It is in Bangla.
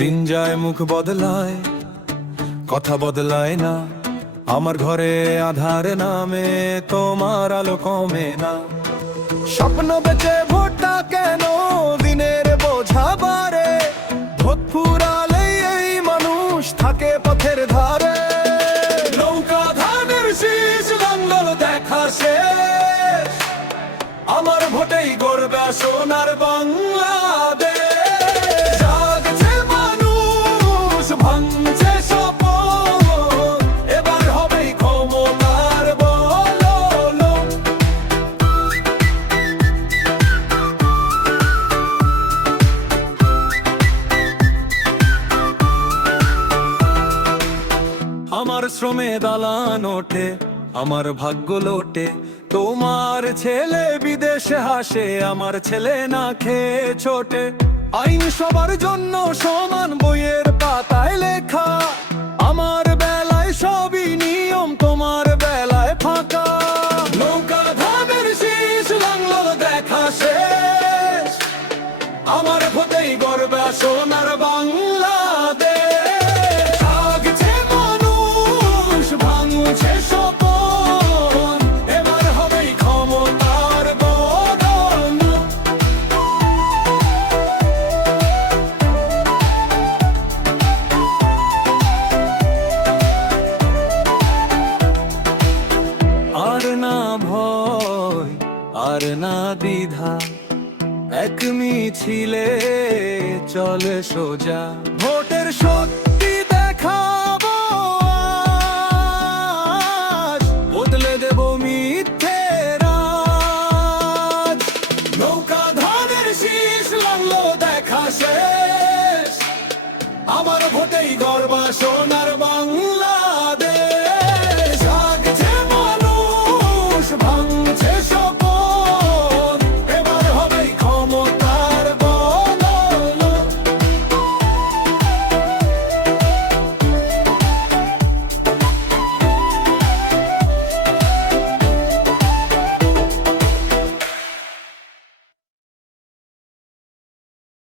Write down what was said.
দিন যায়, মুখ বদলায়, কথা বদলায় না। আমার ঘরে আধার নামে, তোমার আলো কমে না। স্বপ্ন বেচে ভোটটা কেন? দিনের বোঝা বারে। ভোট ফুরালেই এই মানুষ থাকে পথের ধারে। নৌকা ধানের শীষ, লাঙ্গল দেখা শেষ। আমার ভোটেই গড়বে সোনার বাংলাদেশ আমার শ্রমে দালান ওঠে, আমার ভাগ্য লোটে। তোমার ছেলে বিদেশে হাসে, আমার ছেলে না খেয়ে ছোটে। আইন সবার জন্য সমান বইয়ের পাতায় লেখা। আমার বেলায় সবই নিয়ম, তোমার বেলায় ফাঁকা। নৌকা ধানের শীষ লাংলো দেখা শেষ। আমার ভোটেই গর্বে সোনার ভয় আর দ্বিধা চলে সোজা। ভোটের শক্তি দেখাবো Наша